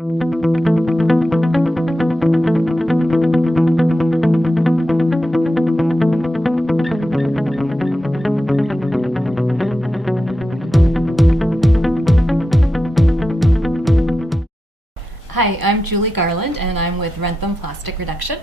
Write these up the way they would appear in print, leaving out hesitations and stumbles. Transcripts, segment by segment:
Hi, I'm Julie Garland, and I'm with Wrentham Plastic Reduction.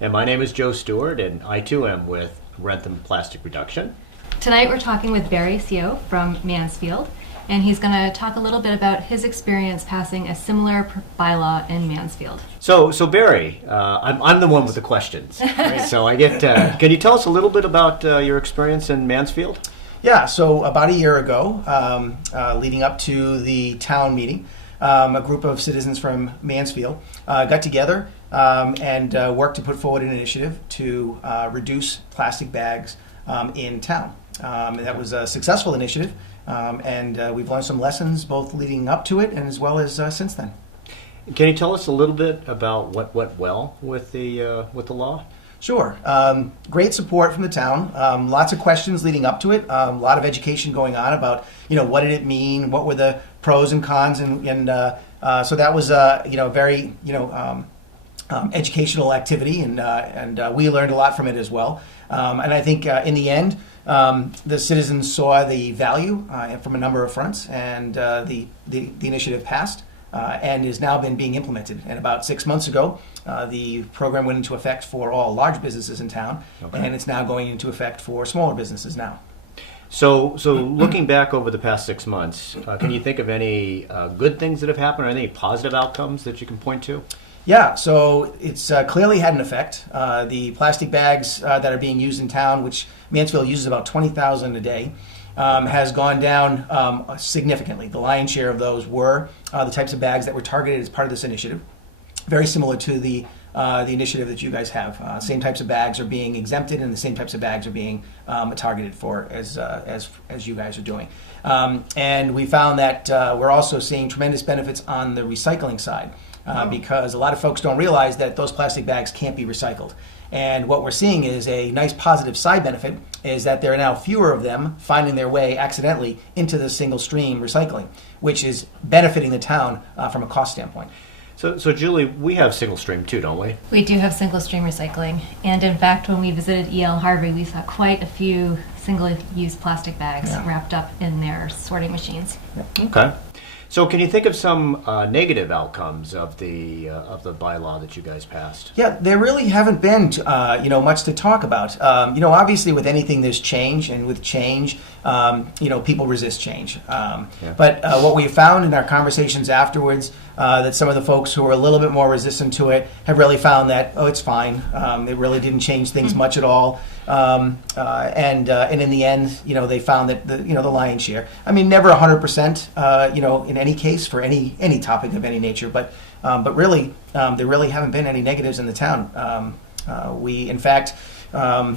And my name is Joe Stewart, and I too am with Wrentham Plastic Reduction. Tonight we're talking with Barry Seo from Mansfield, and he's going to talk a little bit about his experience passing a similar bylaw in Mansfield. So Barry, I'm the one with the questions. Right? So I get. Can you tell us a little bit about your experience in Mansfield? Yeah, so about a year ago, leading up to the town meeting, a group of citizens from Mansfield got together and worked to put forward an initiative to reduce plastic bags in town. That was a successful initiative, and we've learned some lessons both leading up to it and as well as since then. Can you tell us a little bit about what went well with the law? Sure. Great support from the town. Lots of questions leading up to it. A lot of education going on about, what did it mean? What were the pros and cons? And so that was, very, educational activity, and we learned a lot from it as well. And I think in the end, the citizens saw the value from a number of fronts, and the initiative passed. And has now been being implemented. And about 6 months ago, the program went into effect for all large businesses in town, and it's now going into effect for smaller businesses now. So looking back over the past 6 months, can you think of any good things that have happened, or any positive outcomes that you can point to? Yeah, so it's clearly had an effect. The plastic bags that are being used in town, which Mansfield uses about 20,000 a day, has gone down significantly. The lion's share of those were the types of bags that were targeted as part of this initiative. Very similar to the initiative that you guys have. Same types of bags are being exempted, and the same types of bags are being targeted for as you guys are doing. And we found that we're also seeing tremendous benefits on the recycling side because a lot of folks don't realize that those plastic bags can't be recycled. And what we're seeing is a nice positive side benefit is that there are now fewer of them finding their way accidentally into the single stream recycling, which is benefiting the town from a cost standpoint. So Julie, we have single stream too, don't we? We do have single stream recycling, and in fact when we visited E.L. Harvey we saw quite a few single-use plastic bags wrapped up in their sorting machines. Okay. So can you think of some negative outcomes of the bylaw that you guys passed? Yeah, there really haven't been much to talk about. Obviously with anything there's change, and with change, people resist change. But what we found in our conversations afterwards, that some of the folks who were a little bit more resistant to it have really found that, it's fine. It really didn't change things much at all. And in the end, they found that the lion's share. I mean, never 100%, in any case for any topic of any nature, but really, there really haven't been any negatives in the town. We, in fact, I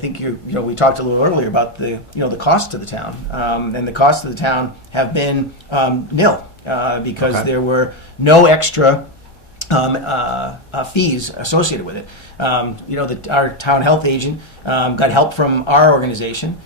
think we talked a little earlier about the cost to the town, and the costs to the town have been nil because there were no extra fees associated with it. Our town health agent got help from our organization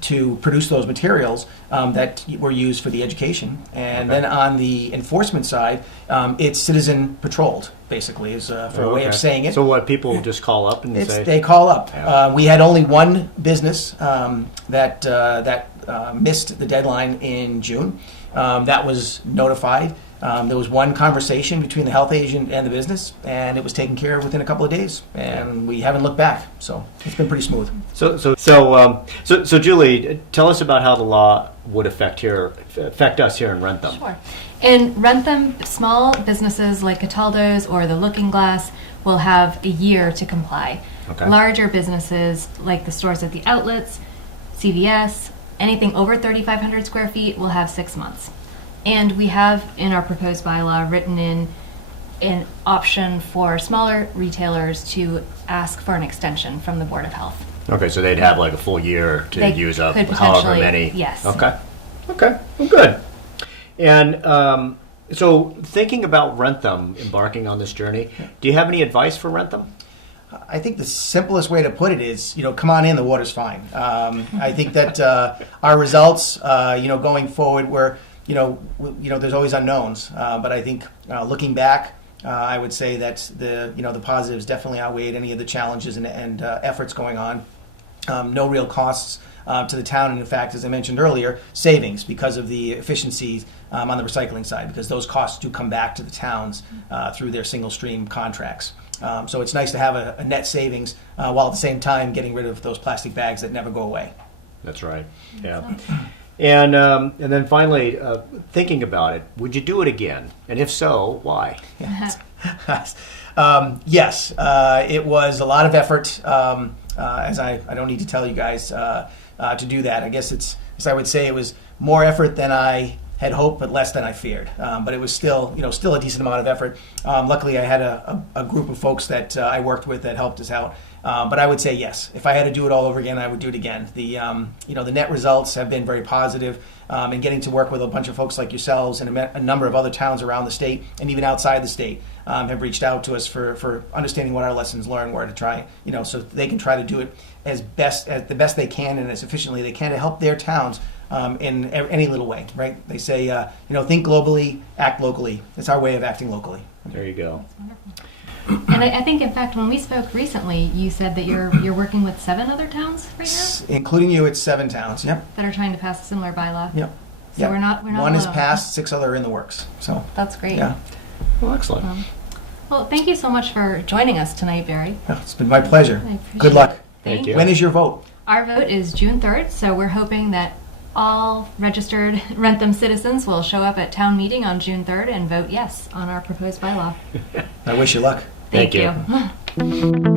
to produce those materials that were used for the education. And then on the enforcement side, it's citizen patrolled, basically, is for a way of saying it. So what, people just call up and say? They call up. Yeah. We had only one business that missed the deadline in June. That was notified. There was one conversation between the health agent and the business, and it was taken care of within a couple of days. And we haven't looked back, so it's been pretty smooth. So Julie, tell us about how the law would affect us here in Wrentham. Sure. In Wrentham, small businesses like Cataldo's or the Looking Glass will have a year to comply. Okay. Larger businesses like the stores at the outlets, CVS, anything over 3,500 square feet will have 6 months. And we have in our proposed bylaw written in an option for smaller retailers to ask for an extension from the Board of Health. Okay, so they'd have like a full year to use up however many. Yes. Okay, well, good. And so thinking about Wrentham embarking on this journey, do you have any advice for Wrentham? I think the simplest way to put it is, come on in, the water's fine. I think that our results, going forward, there's always unknowns, but I think looking back, I would say that the positives definitely outweighed any of the challenges and efforts going on. No real costs to the town, and in fact, as I mentioned earlier, savings because of the efficiencies on the recycling side, because those costs do come back to the towns through their single stream contracts. So it's nice to have a net savings while at the same time getting rid of those plastic bags that never go away. That's right. Yeah. And then finally, thinking about it, would you do it again? And if so, why? Yes, it was a lot of effort. As I don't need to tell you guys to do that. I guess as I would say, it was more effort than I had hoped, but less than I feared. But it was still a decent amount of effort. Luckily, I had a group of folks that I worked with that helped us out. But I would say yes. If I had to do it all over again, I would do it again. The net results have been very positive, and getting to work with a bunch of folks like yourselves and a number of other towns around the state and even outside the state have reached out to us for understanding what our lessons learned were to try, so they can try to do it as the best they can and as efficiently they can to help their towns in any little way. Right? They say, think globally, act locally. It's our way of acting locally. There you go. That's wonderful. And I think, in fact, when we spoke recently, you said that you're working with 7 other towns right now, including you. It's 7 towns. Yep. That are trying to pass a similar bylaw. Yep. So yep. we're not One is alone. passed, 6 other are in the works. So that's great. Yeah. Well, excellent. Well, thank you so much for joining us tonight, Barry. Yeah, it's been my pleasure. I appreciate Good luck. it. Thank you. When is your vote? Our vote is June 3rd, so we're hoping that all registered Wrentham citizens will show up at town meeting on June 3rd and vote yes on our proposed bylaw. I wish you luck. Thank Thank you.